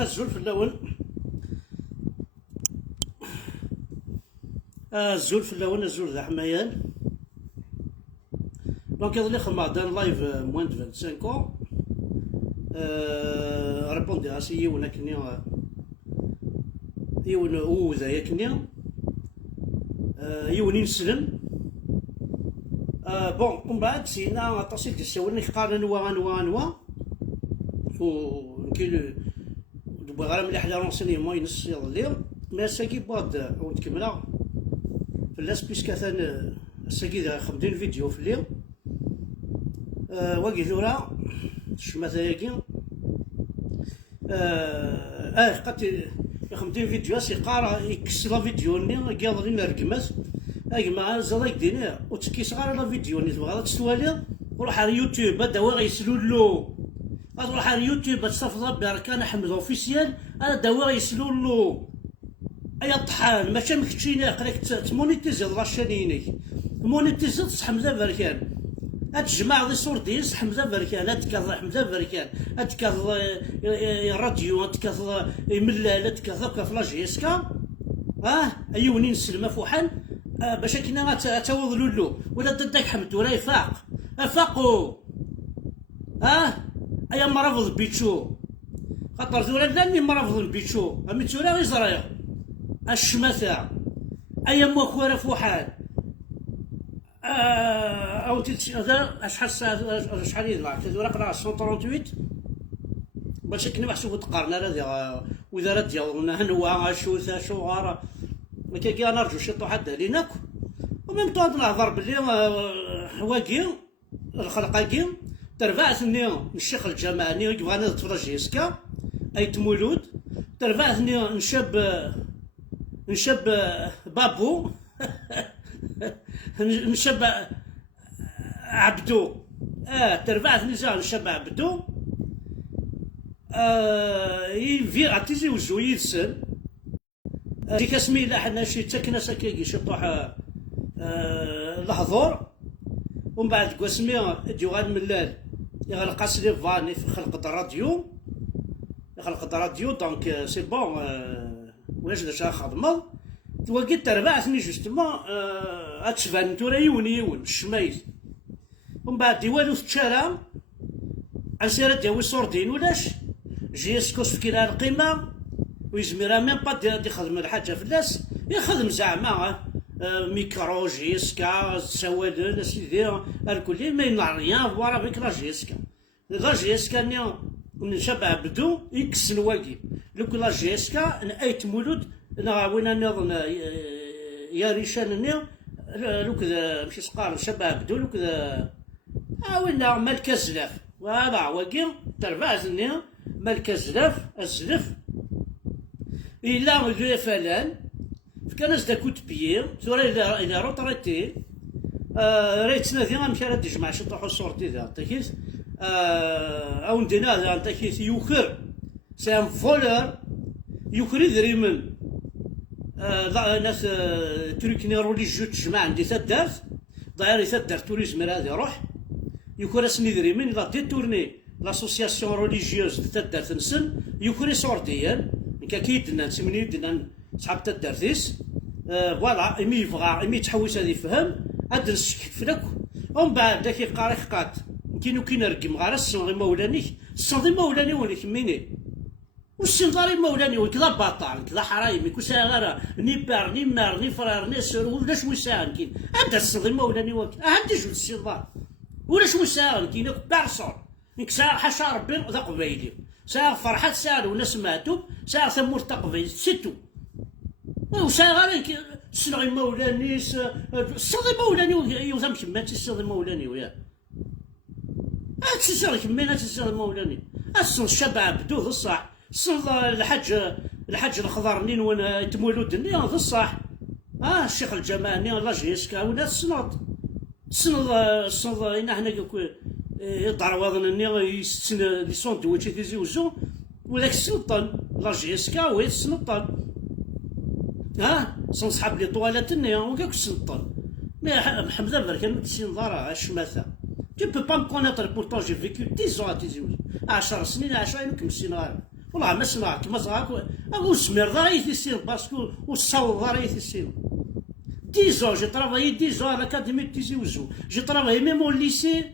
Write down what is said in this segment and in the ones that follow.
الزول في اللون. الزول في اللون الزول ذا حمايان. دونك يظل خدمة دان لايف موان دو 25 ans. ريبوندي راسي يون كني يون وذا يكني يون ينسلم. بون ومن بعد سينا تصيد تساولني قال نوا و كي دابا غير مليح لي رونسينيمون ينص يضلي مي ساكي بعد ونكملها فلاس بيسكا ثان ساكي خمدين فيديو في الليل واقي ثورا الشماثة ياكي قد خمدين فيديو سي قارا يكسر فيديو ني كيضري نرقمت مع زلايك ديني وتكيس غير لا فيديو ني تبغى تستوالي وروح على يوتيوب هذا واغي يسلولو تروح على يوتيوب تصفض بركان حمد اوفيسيال هذا دواء يسلولو ايا طحان ماشي مكتشيني قريك تمونيتيزي راشانينك مونيتيزي تصح حمزه بركان هاد الجماعه دي صور ديس حمزه بركان هاد كذا حمزه بركان هاد كذا الراديو هاد كذا ملال هاد كذا فلاجيسكا ايوني نسلم فوحان باش كنا تعوض لولو ولا داك حمد ولا يفاق افاقو ايا مرافض بيتشو خاطر ثورا لاني مرافض بيتشو امي ثورا غير زرايا الشماثه ايا موكوره فوحان او هذا شحال يدفع ثورا قرا 138 باش كنا محسوب تقارنا هذه واذا راه ديالنا هنوا شوثه شغاره ما كي نرجو شي طوحات ليناك وميم طون نهضر بلي واقي الخلقاكي ترفعتني الشيخ الجماعي يبغى نتفرج يسكا ايت مولود ترفعتني نشب بابو نشب عبدو ترفعتني نشب عبدو يفي عطيزي وزو يدسن ديك اسمي لا حنا شي تكنا ساكيكي شي طوح الحضور ومن بعد قسمي ديوغان ملال يغلق لي فاني في خلق الراديو دونك سي بون واش داش خدمه توقيت تربعتني جوستومون اتشفان تورا يون الشمايز ومن بعد والو في الشارع انسير ديال صوردين ولاش جيسكوس في كلا القيمه ويزميرها ميم با يخدم الحاجه فلاس يخدم زعما ميكرو جيسكا سوالن سيدي الكل ما يمنع ريان فوالا فيك لا جيسكا ني نشبع بدو يكسن واقي لوك لا جيسكا ايت مولود وين نظن يا ريشان ني لوك ماشي سقار شبع بدو لوك وين مالك الزلاف فوالا واقي تربعتني مالك الزلاف إلا غير فلان فكان دا كوت بيي ثورا إلا روطريتي ريت تنادي غنمشي راه تجمع شي طوحو صورتي ذا تاكيس أو ندينا ذا تاكيس يوخر سي ان فولور يوخر يدريمن ناس تركني روليجيو تجمع عندي تدارت داير تدارت توريزم هذا يروح يوخر اسني دريمن إلا ديتورني لاسوسياسيون روليجيوز تدارت نسن يوخر صورتيا كي يدنا نسمني يدنا صحاب تدارتيس فوالا إمي يبغى إمي يتحوس هذا يفهم هاد نسكت فلك ومن بعد داك يقاري حقات كي نرقم غير الصندي مولاني وليك ميني والصنداري مولاني وكذا باطال كذا حرايمي كوسا غير ني بار ني مار ني فرار ني سور ولاش وسان كاين هذا الصندي مولاني عندي جوج الصندار ولاش وسان كاين بارسون نكسا حاشا ربي ذا قبايلي ساعة فرحات ساعة ولا سمعتو ساعة ثمور تقبيل سيتو وساعة غير السلغي مولاني السلغي مولاني يوثم كمات السلغي مولاني وياه السلغي كمينات السلغي مولاني السلغي الشبع عبدو ذا الصح السلغي الحاج الخضر نين وين تمولود نين ذا الصح الشيخ الجماعي نين لاجيسكا ولا السنض هنا حنا يضع وضن يستن لي سوندويتش تيزي وزو ولاك السلطان لا جيسكا وي السلطان صنصحاب لي طوالات النيا وكاك السلطان مي حمزه بركان تسين ضارا الشماثه tu peux pas me connaître pourtant j'ai vécu 10 ans à Tizi Ouzou 10 سنين 10 يمكن سنين غير والله ما سمعك ما صغاك أو سمير ضا يتيسين باسكو والصوت ضا يتيسين 10 ans j'ai travaillé 10 ans à l'académie de Tizi Ouzou j'ai travaillé même au lycée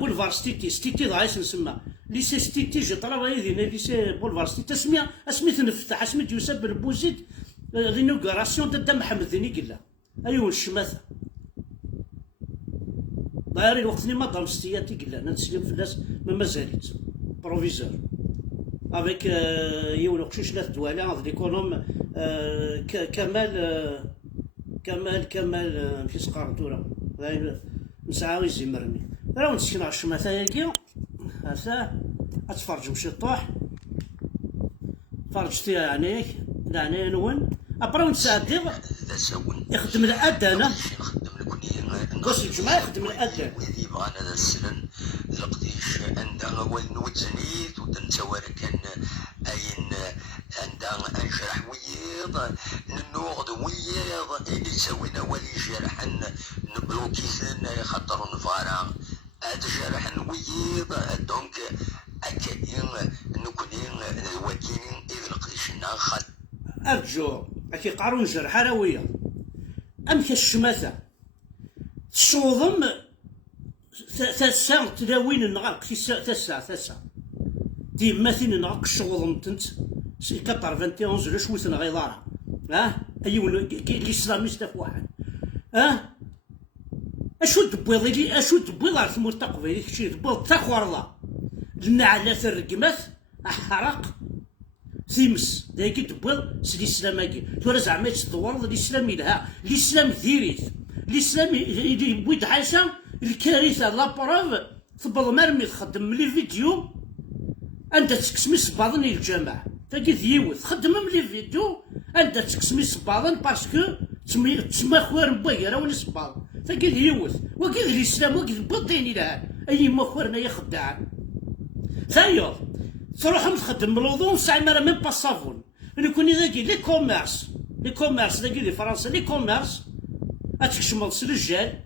boulevard ستيتي ضا يسمى lycée ستيتي j'ai travaillé دينا lycée boulevard ستيتي اسميت نفتح اسميت يوسف بن بوزيد لينوغراسيون دا محمد ذيني قلا ايوا الشماثه دايرين الوقت ما ضرب ستياتي قلا نتسلم في الناس ما مازالت بروفيزور افيك يولو قشيش ثلاث دوالي هذا ليكونوم كمال مشي سقارتو راه نسعى يزمرني راه نسكن الشماثه ياكي هسا اتفرج مشي طوح فرجتي يعني نون ابرا نساعدي يخدم الادانه باش الجماعه يخدم الادانه ويدي بغانا هذا السنن لقديش عندها والنوتنيت ودنتوار كان اين عندها انشرح ويض النوغد ويض اللي تسوينا ولي جرحن نبلوكيثن خاطر نفارا هاد جرحن ويض دونك اكاين نكونين الوكيلين اذ لقديش ناخد ارجو اكي قارون جرح راويه امك الشماثه تصوضم تسا تداوين النغاق تسا ديما ثين نغاق الشوضم تنت سي 91 لاش وثن غيضارا ايوا الاسلاميست في واحد اشو دبويض على ثمور تقبيلي كشي دبويض تاخورضا لنا على الرقمات حرق ثيمس دايكي دبويض سي الاسلاماكي تورا زعما تدور الاسلام يلها الاسلام ثيريت الاسلام يبويد حاجه الكارثه لابروف تبض مرمي تخدم لي فيديو انت تكسمي صباضن الجماعه تاكي ذيوث خدم لي فيديو انت تكسمي صباضن باسكو تسمى خوار بويا ولا صباض تاكي ذيوث وكيد الاسلام وكيد بوطيني لها اي ما خوارنا يخدع ثايو تروح تخدم الوضوء ساعه ما راه ميم با صافون نكون ذاكي لي كوميرس ذاكي لي فرنسا لي كوميرس اتكشمض سلجال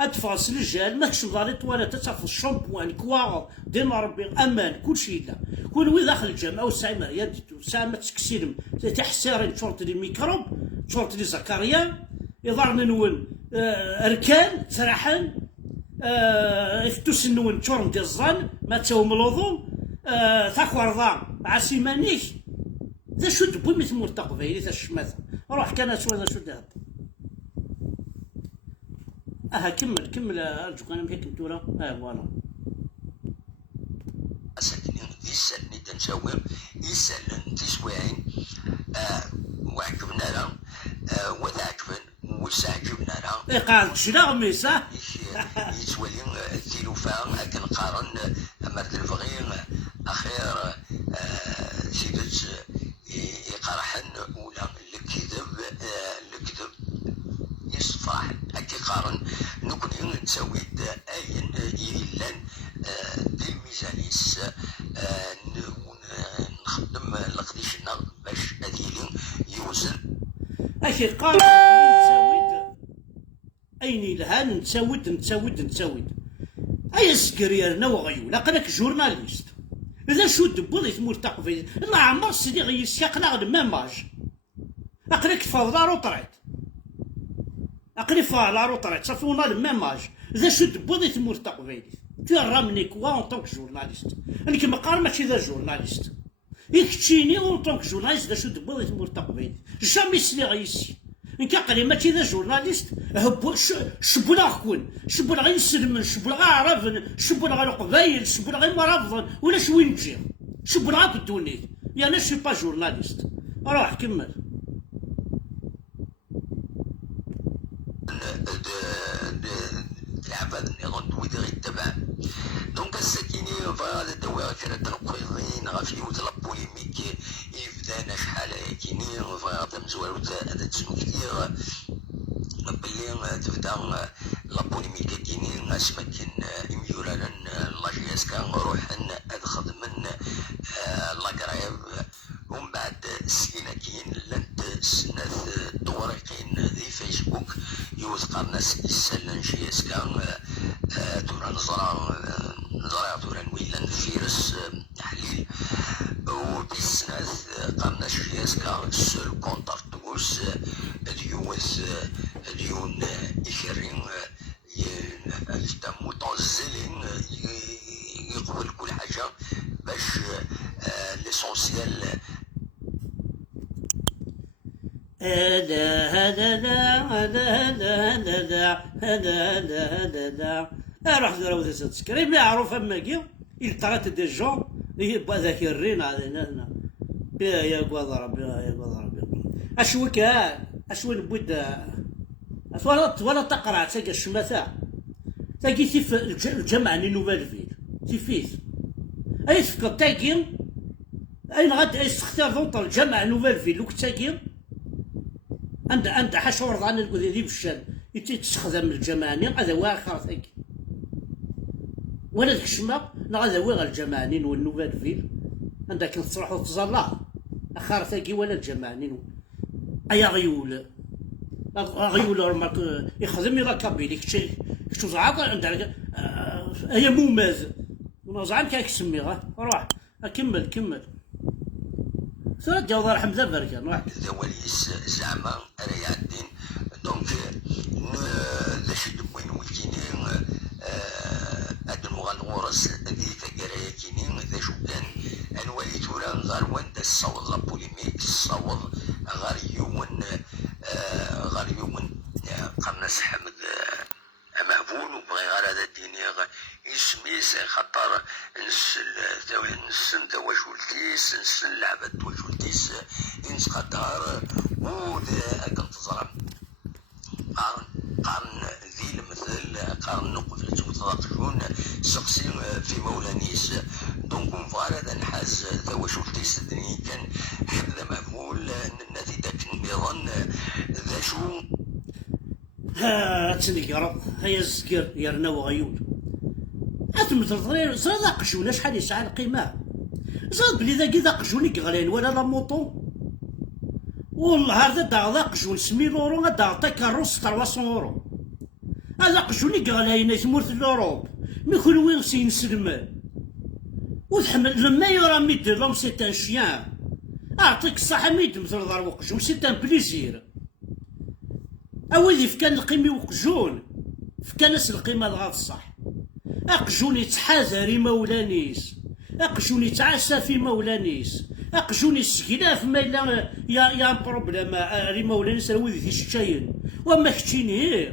اتفاص سلجال ما تكشمض على طواليت تاخذ الشامبوان كواغ دين ربي امان كلشي لا كون وي داخل الجامعه والساعه يديتو ساعه ما تكسيرم تحسارين تشورت لي ميكروب تشورت لي زكريا يضرنا نون اركان تراحن افتوس نون تشورم ديال الظن ما تساوم الوضوء تاخور ضام عسيمانيك ذا شو دبوي مثل مرتقبيلي ذا الشماثه روح كانت شو ذا شو دهب كمل ارجوك انا مشيت نتورا فوالا ساكنين يسالني تنساوم يسالن تسواعين وعجبنا لها ولا عجبن وش عجبنا لها قال شلا ميسا يتولي التلوفان كنقارن مرد الفغير اخير سيدت يقرحن ولا الكذب يصفح هكي قارن نكون نسوي اين يلان دي الميزانيس نخدم لقديشنا باش هذيلي يوزن اكي قارن نسويد اين لها نسويد اي سكريرنا وغيو لقناك جورناليست اذا شو دبوضي ثمور تقفي ما عمر سيدي غيسيقنا غد ماماج اقريك تفاوض روطريت اقري لا روطريت صافونا الماماج اذا شو دبوضي ثمور تقفي ترامني كوا اون طونك جورناليست انا كيما قال ماشي ذا جورناليست يكتشيني اون طونك جورناليست اذا شو دبوضي ثمور تقفي جامي سلي غيسي انك قال ماشي ذا جورناليست هبو شبولا كون شبولا غير نسلمن شبولا غير عرفن شبولا غير قبايل شبولا غير مرافضن ولا شوين نجي شبولا غير بدوني يعني شي با جورناليست روح كمل العباد النظام دويدي غيتبع دونك الساكيني فهذا الدواء كانت تنقيضين غافي وتلبو ليميك يفدانا شحال كيني فهذا مزوال هذا تسنو كثير بلي تبدا لابوليميك كيني اسمكن يميورالا لاجياس كان روحن خدمن لاكرايب ومن بعد السكينه كاين لانت سنات الدورقين ذي فيسبوك يوثق الناس يسالن شي اسكان تورا نزرع تورا نويلان فيرس حليل قامنا شفياسكا سول كونتاكتوس ديون يشرين متنزلين يقبل كل حاجة باش ليسونسيال. هذا روح زراوة تسكري معروف اما كي يلتقط دي جون يبقى ذاكرين علينا يا قواد ربي يا قواد ربي اشوي كان اشوي نبود ولا تقرا تلقى الشماثه تلقي تيف الجمع لي نوفال فيل تيفيت اي تفكر تاكي اين غاد يستختار ضونط الجمع نوفال فيل لوك تاكي عند حشور ضان الكودي بالشام يتستخدم الجمعاني هذا واخر تاكي ولا ديك الشما هذا هو الجمعانين والنوفال فيل عندك تروحوا تزرع اخر تاكي ولا الجمعانين ايا غيول رمك يخدم يلا كابيلي كشو زعاق عندك هي موماز ونزعل كاك سميغه روح كمل سرا جوضر حمزه بركه روح ذواليس زعما راه يعدين دونك لاش دبوين وكيني هاد المغنورس ذيك قرايه كيني ذا شو كان انوالي تورا غير وانت الصوت لا بوليميك الصوت غير يوم قرناس حمد مهبول وبغي غير هذا الديني يسميس خاطر نسن تواجولتيس نسن لعبة تواجولتيس ينسقدر وذا كنتظرم قارن ذي المثل قارن نقف لتوتراقشون سقسي في مولانيس دونك فوالا هذا نحاز تواجولتيس دني كان حمد مهبول النادي داك النظام ذا شو ها تنقرا هيا الزكر يرنا وغيول اتمثل صغير صار ذا قشون شحال يسعى القيمه زاد بلي ذاك ذا قشوني كغلين ولا لا موطو والله هذا ذا قشون سميل اورو هذا عطا كاروس 300 اورو هذا قشوني كغلاين تمورت الاوروب ميكون وين سينسلم وتحمل لما يرى ميد لهم سي ان شيان اعطيك الصحه ميد مثل ضرب وقشون سي ان بليزير أودي فكان القيمة وقجون فكان ناس القيمة الغاط الصح أقجون يتحازر مولانيس أقجون يتعاسى في مولانيس أقجون يسكلاف ما إلا يا بروبليم ري مولانيس راه ودي الشاين وما كتشيني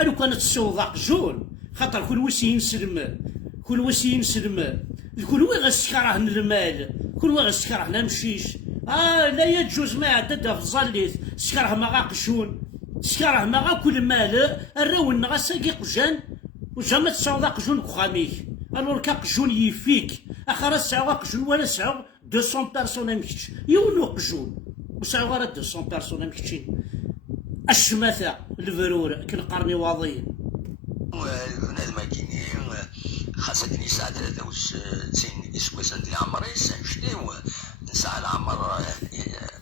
ألو كانت السوض أقجون خاطر كل وسي ينسلم كل وي غسكره المال كل وي غسكره المشيش لا يجوز ما عدد في الظليث سكره ما غاقجون سكره ما كل مال الراون غاساكي قجان وجا تسعود قجون كخاميك الور كقجون يفيك اخر تسعود قجون ولا تسعود 200 بيرسون مكتش يونو قجون وسعود غير 200 بيرسون مكتشين الشماثه الفرور كنقرني واضيين بنادم كيني خاصك نساعد 93 اسكوسان ديال عمري سنشتيو نسعى العمر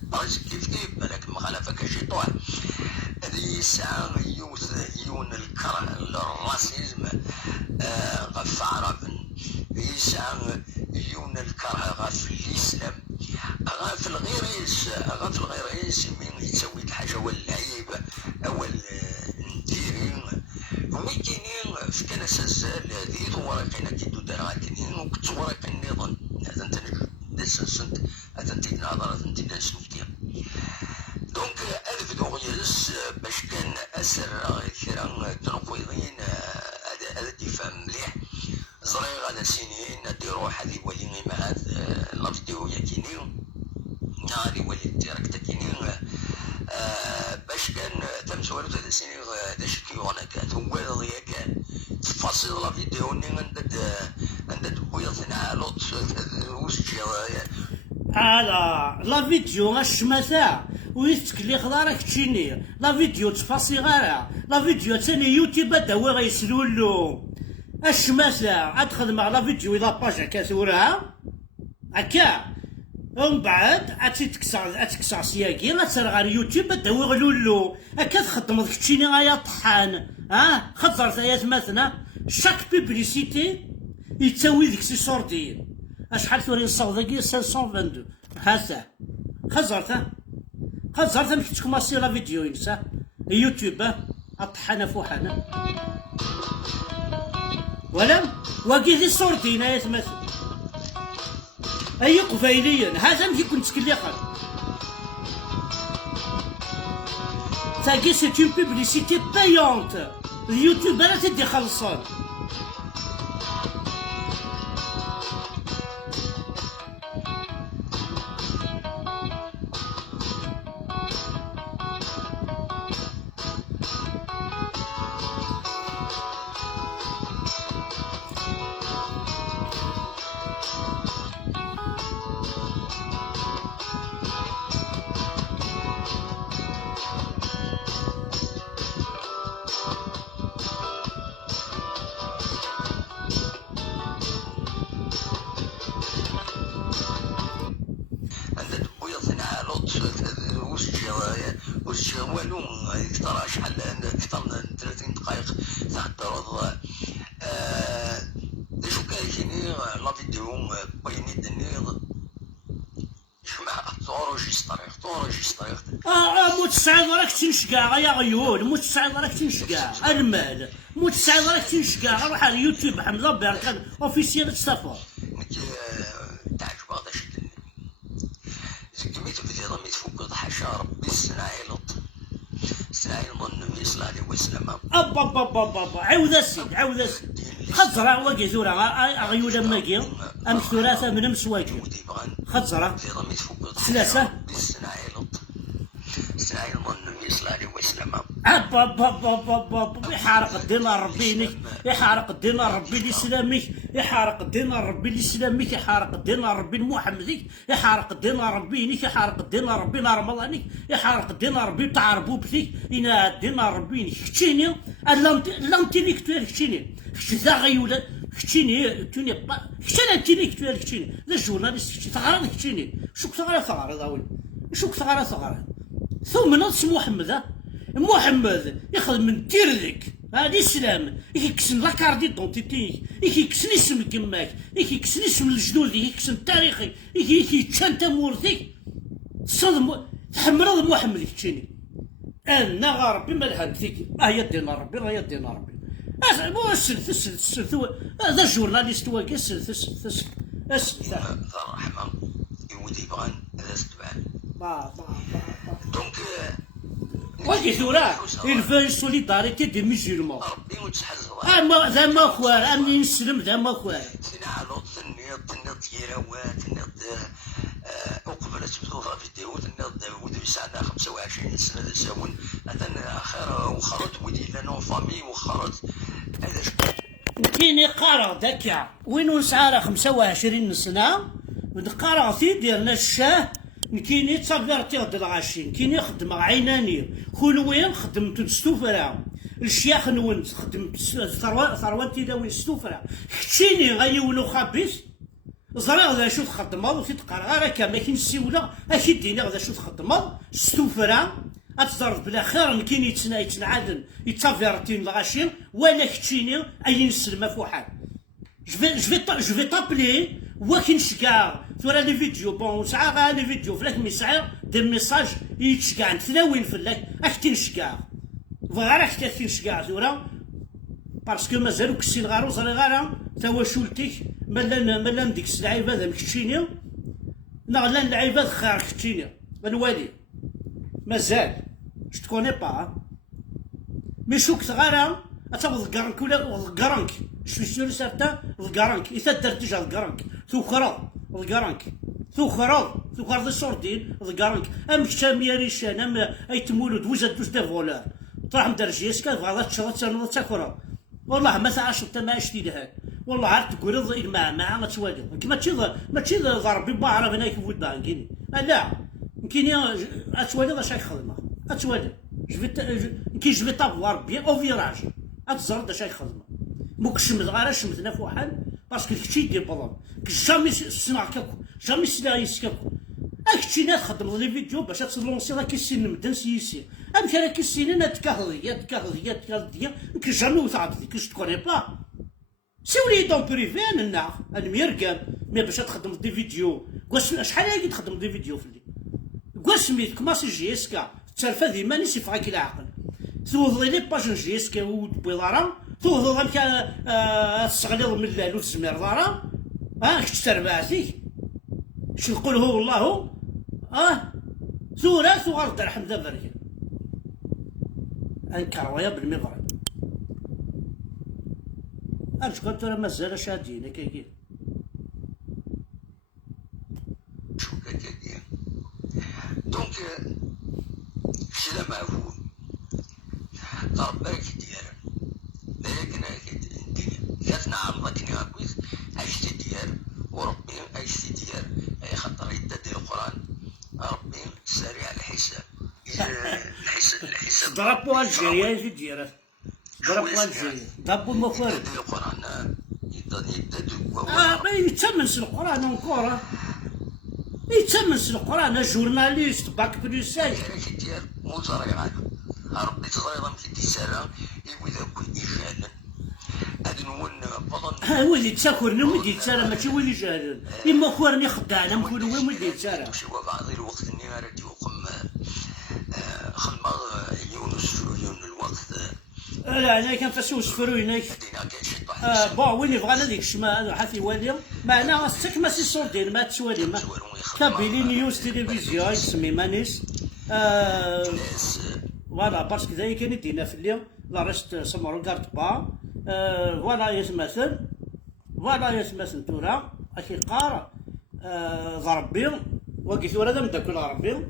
برز كيف بالك مخالفه كشي طوال هذه الساعة يون الكره الراسيزم غف عرب الساعة يون الكره غف الإسلام غف الغيريس من يتسوي الحاجة واللعيب أول نديرين ويكينين في كان سازال ذي ورقينا كيدو دراكنين وكنت ورق النظام هذا انت نسنت هذا انت نهضر هذا انت نسنت دونك ألف دوغيرس باش كان أسر كرا تنقويضين هذا الدفاع مليح زريغ على سنين نديرو حدي ولي معاد لافيديو ياكيني نهاري ولي ديريكت كيني باش كان تمسولو هذا سنين هذا شكي وانا كان هو كان تفاصيل لافيديو ني عندك بويض نعالوط وسجي على لا فيديو الشماسة ويستكلي خضارك تشيني لا فيديو تفاصي غارة لا فيديو تاني يوتيوب داوي غيسلولو الشماسة عاد خدم على فيديو إذا باج هكا ثورها هكا ومن بعد عاد تكسر سياكي غتسال غير يوتيوب داوي غلولو هكا تخدم ديك تشيني غايا طحان خضر ثايات مثلا شاك بيبليسيتي يتساوي ديك سي سوردين شحال ثوري الصوت 522 هاسا خزرت ملي تكوماسي لا فيديو ينسى يوتيوب الطحانه فوحانه ولا واقي ذي صورتي هنايا تمثل اي قبايليا هذا ملي كنت تكليقا تاكي سي اون بوبليسيتي بايونت اليوتيوب راه تدي خلصان واش والو اكثر شحال اكثر من 30 دقائق تهضروا شو كايني لا فيديو بيني النيض جمع تورجيستري موت السعيد راك تنشقع يا غيون موت السعيد راك تنشقع المال موت السعيد راك تنشقع روح على اليوتيوب حمزه باركان اوفيسيال تصافى تعجب هذا الشيء زكميت بدي ضميت فوق حاشا ربي السنايلط النبي صلى الله عليه وسلم ابا عاود السيد خزرة واقي ثورة غيولا ماكي ام ثلاثة من مسواكي خزرة ثلاثة السنايلط النبي صلى الله عليه وسلم يحارق الدين ربي يحارق الدين ربي لإسلامك يحارق الدين ربي لإسلامك يحارق الدين ربي لمحمدك يحارق الدين ربي نيك يحارق الدين ربي لرمضانك يحارق الدين ربي تاع ربوبتك إنا الدين ربي نيك كتشيني لانتيليكتوال كتشيني كتشي غيولا كتشيني انتيليكتوال كتشيني لا جورناليست كتشي ثغرة كتشيني شوك ثغرة ضاوي شوك ثغرة ثم نص محمد يخدم من تيرلك هذا الاسلام يكسن لاكاردي دونتيتي يكسن اسم كماك يكسن اسم الجدود يكسن تاريخي يكسن تمورتك صدم تحمل محمد يكتشيني انا غربي ما لحقتك يا دينا ربي مو السلث هذا الجورناليست واقي السلث الرحمه يودي يبغى هذا ستبان دونك واقي ثورة il veut une solidarité des musulmans ربي متحزوا ذا ما خوار امني نسلم ذا ما خوار سينا لوط النيض تيراوات النيض وقبلت بثوثة فيديو النيض ودي ساعة 25 سنة تساون هذا خير وخرج ودي لنا فامي وخرج هذا كاين قارع داكا وين نسعى 25 سنة ودقارع في ديالنا الشاه كاين تصافيرتي غد الغاشين كاين يخدم عيناني خلوين خدمت السفرة الشيخ نونت خدمت ثروتي داوي السفرة كتشيني غيولو خابيس زرا غدا شو تخدمض وفي تقرا راه كان ما كاين السيوله اكي دينا غدا شو تخدمض السفرة اتزرد بلا خير كاين يتنعادن يتصافيرتي الغاشين ولا كتشيني اي نسلم فوحال جو في تابلي وكن شكاع ثورا لي فيديو بون ساعة غا لي فيديو فلاك ميساع دي ميساج يتشكاع نتلاوين فلاك اكتين شكاع فغير اكتين شكاع ثورا باسكو مازالو كسين غارو زري غارا توا شولتيك مالا نديك اللعيبه هذا مكتشيني نغلا اللعيبه خير كتشيني الوالي مازال جو تكوني با مي شوك غارا اتاخذ الكرنك ولا الكرنك شو سير سارتا الكرنك اذا درت ديجا الكرنك ثوخرا الكرنك ثوخرا ذي صوردين الكرنك ام كتامي ريشان ام اي تمولد وزاد دوز دي فولار طرح مدرجيس كان فغادا تشرط تنوض تاكرا والله ما تعرفش انت ما عشتي لها والله عاد تقول مع ما توالي ماشي ضربي بعرف هناك في ودان كيني لا كاين اتوالي اش يخدم اتوالي كي جو في تافوار بيان او فيراج اتزرد اش يخدم موك شمت غير شمتنا فوحال باسكو كشي دير بلون جامي سمعك جامي سلايسك اكشي ناس خدم لي فيديو باش تلونسي راه كيسين مدن سيسي امشي راه كيسين انا تكهضيه كي جامي وثعبتي كي تكوني با سيولي دون بريفي انا ميركان مي باش تخدم دي فيديو واش شحال هاكي تخدم دي فيديو في الليل قسميت كماسي جيسكا ترفا ديما نيس يفغاك العقل توضي لي باج جيسكا وبيضارا توضي غير تستغلظ من الليل وتزمير دارا كنت تربعتي شو نقول هو والله ثورة وغرد الحمد بركة انكرويا بالمغرب أرجو كنت راه مازال شادين كاين شو كاين دونك شي لا معفون ربك ديال لكن جاتنا عرضتني هكويس عشت ديال وربي عشت ديال اي خاطر يدا ديال القران ربي سريع الحساب الحساب ضربوا الجزائر في الديره ضربوا الجزائر ضربوا المفارق ديال القران ما يتمن القران اونكور يتمن القران جورناليست باك بلوساي ديال مزرعه ربي تصاير في السلام يقول لك يجهل ولي تساكرني ولي تسارى ماشي ولي جاهل إما خوارني خدعنا نكون وين ولي تسارى شي بعض الوقت اني غادي يقوم خدمة يونس الوقت لا انا كان فاسي وسفرو هناك بون وين يبغى هذيك الشما حافي والي معنا ستك ماشي صور ديال ما تسوالي ما كابيلي نيوز تيليفزيون يسمي مانيس فوالا باسكو ذا كان يدينا في اليوم لا ريست سما روغارد با فوالا يتمثل فوالا يتمثل تورا اكي قارا ضربي وقيت ورا مداك ضربي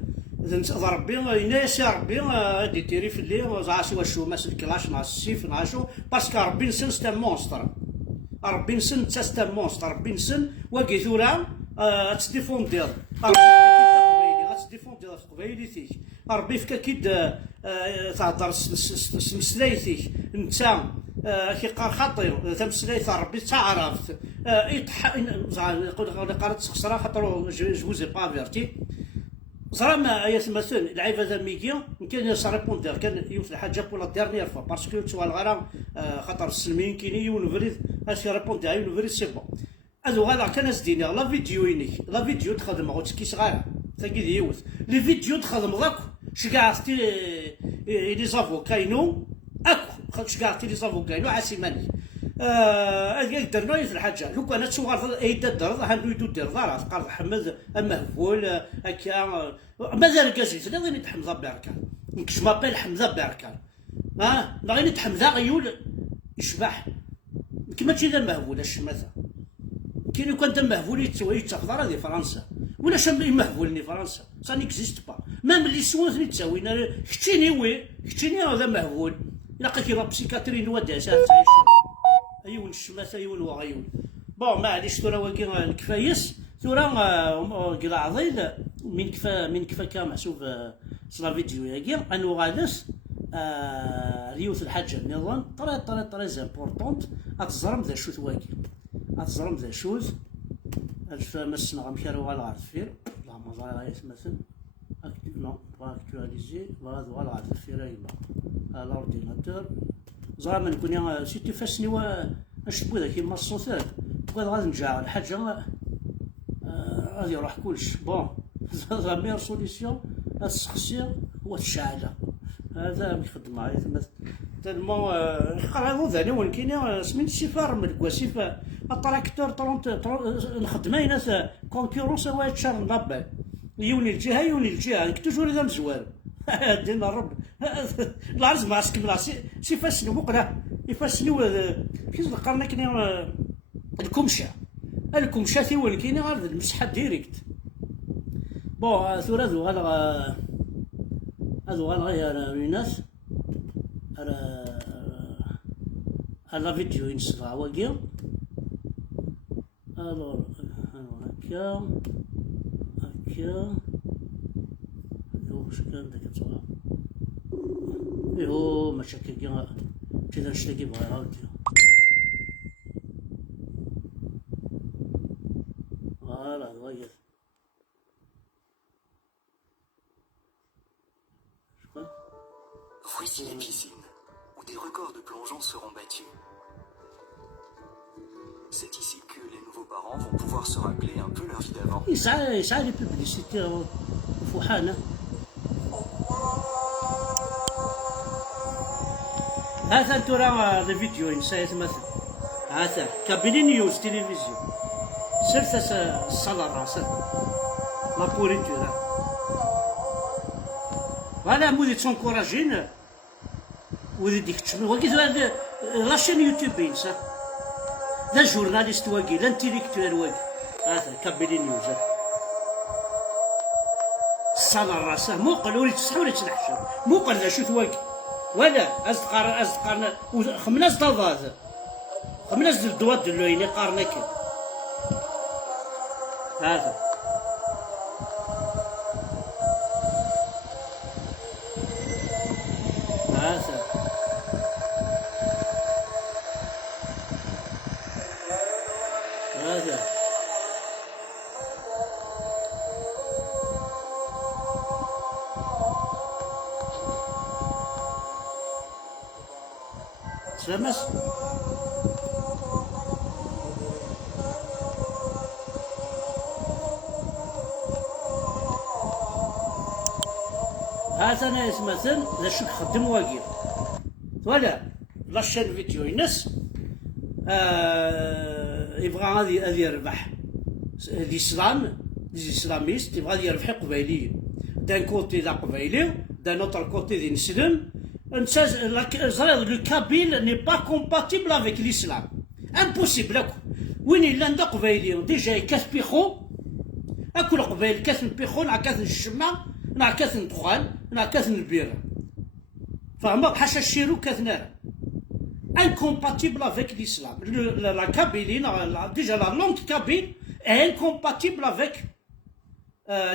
ضربي يناس ربي غادي تيري في الليل زعاسي واش ماس الكلاش مع السيف نعاشو باسكو ربي نسن ستا مونستر ربي نسن ستا مونستر ربي نسن وقيت ورا تديفوندير غتديفوندير في قبايليتك ربي فيك اكيد تهضر مسلايتك نتا كيقار خطير تمسلايت ربي تعرفت يقول قالت خسرا خاطر جوزي بافيرتي زعما يتمثل العيب هذا ميكي يمكن يسريبوندير كان يوث الحاجه بولا ديرنيير فوا باسكو تشوى الغرام خاطر السلميين كاين يونفريد اش يريبوندي على يونفريد سي بون هذو غادا كان زدينا لا فيديو لا فيديو تخدم غوت كي صغار تاكي ديوث لي فيديو تخدم غاك شكاعتي لي زافوكاينو اكو شكاعتي لي زافوكاينو عاسيماني درنا في الحاجه لو كان تصور ايدا الدرض هاندو يدو دير دار قال حمد مهفول هكا مازال كازيت لا غير حمزه باركان كش مابيل حمزه باركان لا غير حمزه غيول يشبح كيما تجي مهفول الشماته كاين لو كان دا مهفول يتاخذ راه دي فرنسا ولا شام مهفولني فرنسا سا نيكزيست با ميم لي سوان تساوينا كتشيني هذا مهفول الا لقيتي لا بسيكاتري نودا تعيش ايون الشمات ايون وغيون بون معليش ثورا واكي الكفايس ثورا كلا عضيل من كفا كان محسوب صلا فيديو ياكي انو غادس ريوث الحاجه النظام طري امبورطونت اتزرم ذا شوت واكي اتزرم ذا شوت الف مسنا غمشارو غال غارفير اللهم صل على يتمثل نو اكتواليزي فوالا غال غارفير ايما الاورديناتور زعما نكون سيتي فاسني واش تبغي كيما الصوتات بغيت غادي نرجع الحاجه غادي يروح كلش بون لا ميور سوليسيون السخسيه هو الشعله هذا يخدم معايا تالمون يقرا ثاني وين كاين سميت سيفار من كواسيف التراكتور 30 نخدمه ناس كونكورونس واحد شهر نابال يوني الجهه توجور اذا مزوار دينا الرب العرض مع سكن سي فاسني بقرا يفاسني كيف ذكرنا كاين الكمشه في وين كاين غير المسحه ديريكت بون ثورا هذو غير الناس على فيديو ينصفع واقيا الو هكا واش كان داك الصوره ايوا مشاكل كذا نشتكي بغا غاودي فوالا واقف Voici les piscines, où des records de plongeon seront battus. C'est ici que les nouveaux parents vont pouvoir se rappeler un peu leur vie d'avant. يسعى لي بوبليسيتي فوحانه. هذا ترى الفيديو نسيت مثلا هذا كابيلي نيوز تلفزيون سرت الصلاة راسه لا بوريتورا فوالا مودي تنكوراجين ودي ديك تشمل وكي لاشين يوتيوب ينسى لا جورناليست واقي لا انتيليكتوال واقي هذا كابيلي نيوز الصلاة راسه موقل ولي تصحى ولي تنحشر موقل لا شو واقي ولا أصدقارنا خمناس ضلضاز خمناس الدواد دلويني قارنا كي هذا هذا هذا سلامس هذا انا مثلا لا شك خدم واقيل ولا لاشين فيديو ينس يبغى غادي يربح الاسلام الاسلاميست يبغى غادي يربح قبيلي دان كوتي لا قبيلي دان اوتر كوتي دي نسلم le Kabyle n'est pas compatible avec l'islam. Impossible. وين إلا ندا قبايلي ديجا كاس بيخو أكل قبايل كاس بيخو نع كاس الشمع نع كاس الدخان نع كاس البيرة فهما بحاشا الشيرو كاس نار incompatible avec l'islam. La Kabylie, déjà la langue kabyle est incompatible avec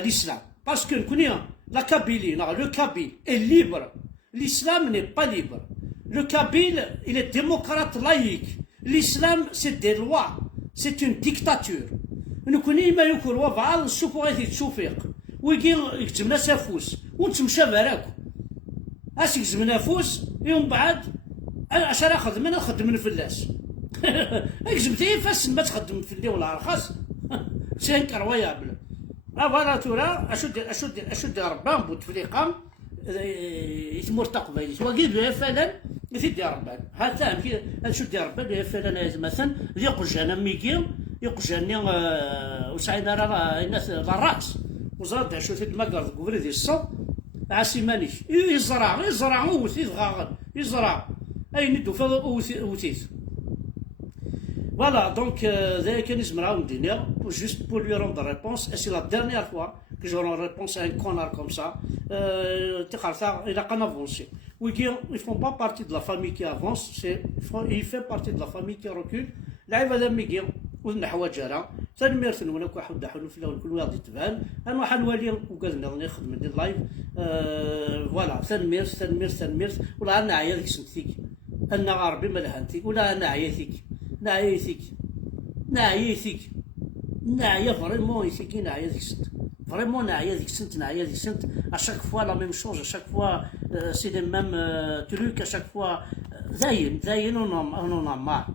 l'islam. Parce que la Kabylie, le Kabyle est libre. L'islam n'est pas libre. Le Kabyle, il est démocrate laïque. L'islam, c'est des lois. C'est une dictature. Nous connaissons ما يكون وضع نشوفوا غادي تشوفيق ويجي يكتمنا سافوس ونتمشى براكو اش يكتمنا فوس يوم بعد اش راه خدمنا نخدم من فلاس يكتمتي فاس ما تخدم في اللي ولا رخص سي انكرويابل فوالا تورا اشو دير ربان بوتفليقه يتمر تقبيلي وكيد له فعلا يدي ربان هذا شو دير ربان فعلا مثلا اللي قجانا ميكي يقجاني وسعينا راه الناس الراس وزاد شو ثيد مقر قبل دي الصو عاسيمانيش يزرع وثيد غاغن يزرع اي ندو وثيد Voilà, donc, juste pour lui rendre réponse, et c'est la dernière fois que j'aurai une réponse à un connard comme ça, il a qu'à avancer. Oui, ils ne font pas partie de la famille qui avance, il fait partie de la famille qui recule. Là, il va dire, ونحو جرا تنميرثن وناك واحد دحون في الاول كل واحد يتبان انا حنولي وقالنا نخدم دي اللايف فوالا تنميرث ولا انا عيا سنتيك انا غربي ما لهنتيك ولا انا عياثيك نعيا فريمون يثيك نعيا ديك السنت فريمون نعيا ديك السنت اشاك فوا لا ميم شوز اشاك فوا سي دي ميم تروك اشاك فوا زاين اون مار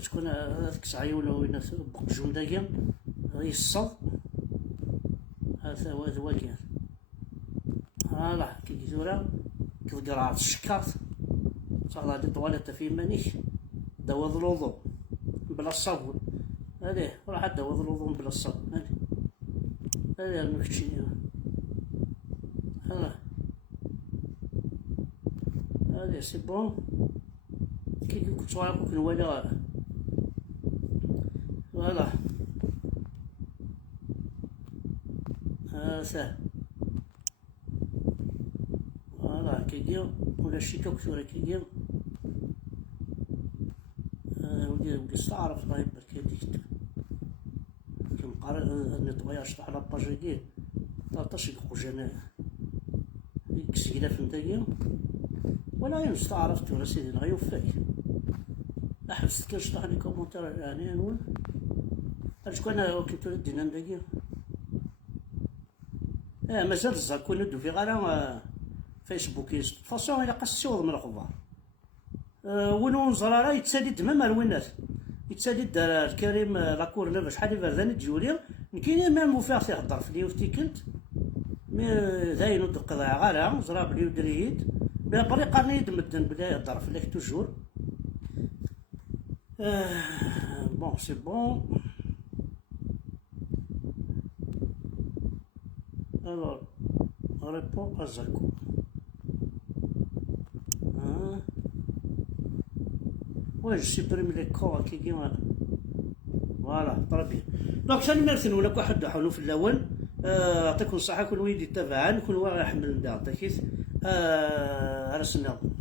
شكون هذاك السعيون وين بقجون داكيا يصد هذا هو ذواكي فوالا كي زورا كتقرا الشكاط صار هادي طواليت في مانيش دواء الوضوء بلا الصابون هذه راح دواء الوضوء بلا الصابون هذه نمشي هذه سي بون كي كنت صغير كنت نوالي فوالا هذا فوالا كيجيو ولا شيكا كثورة كيجيو ولي استعرف الله يبارك يديك كنقرا النطوياج تاع لاباج كي 13 قجنا كسيله فهمتي ولا نستعرف تورا سيدي نغيو فيك احبس كاش طاح لي كومونتير يعني نقول شكون انا كنت ردينا نداكي مازال الزاكو ندو في غير فيسبوك فاصون الى قصيوض من الخبار ونون زرارا يتسالي دمام الوينات يتسالي الكريم لاكور نافا شحال يبردان تجولي كاين ميم وفير تيهضر في اليوتيكلت مي داين ود القضاء غالا زرا بلي ودريد بلا بري قرني يدمدن بلا يهضر فيك توجور. بون سي بون. Alors, on répond à Zakou. Hein? Ouais, je supprime les corps qui disent. Voilà, très bien. Donc, ça nous merci. Nous, on a quoi de حلو في الأول. يعطيكم الصحة. كل ويد يتابعن كل واحد يحمل من دار تكيس. رسلنا.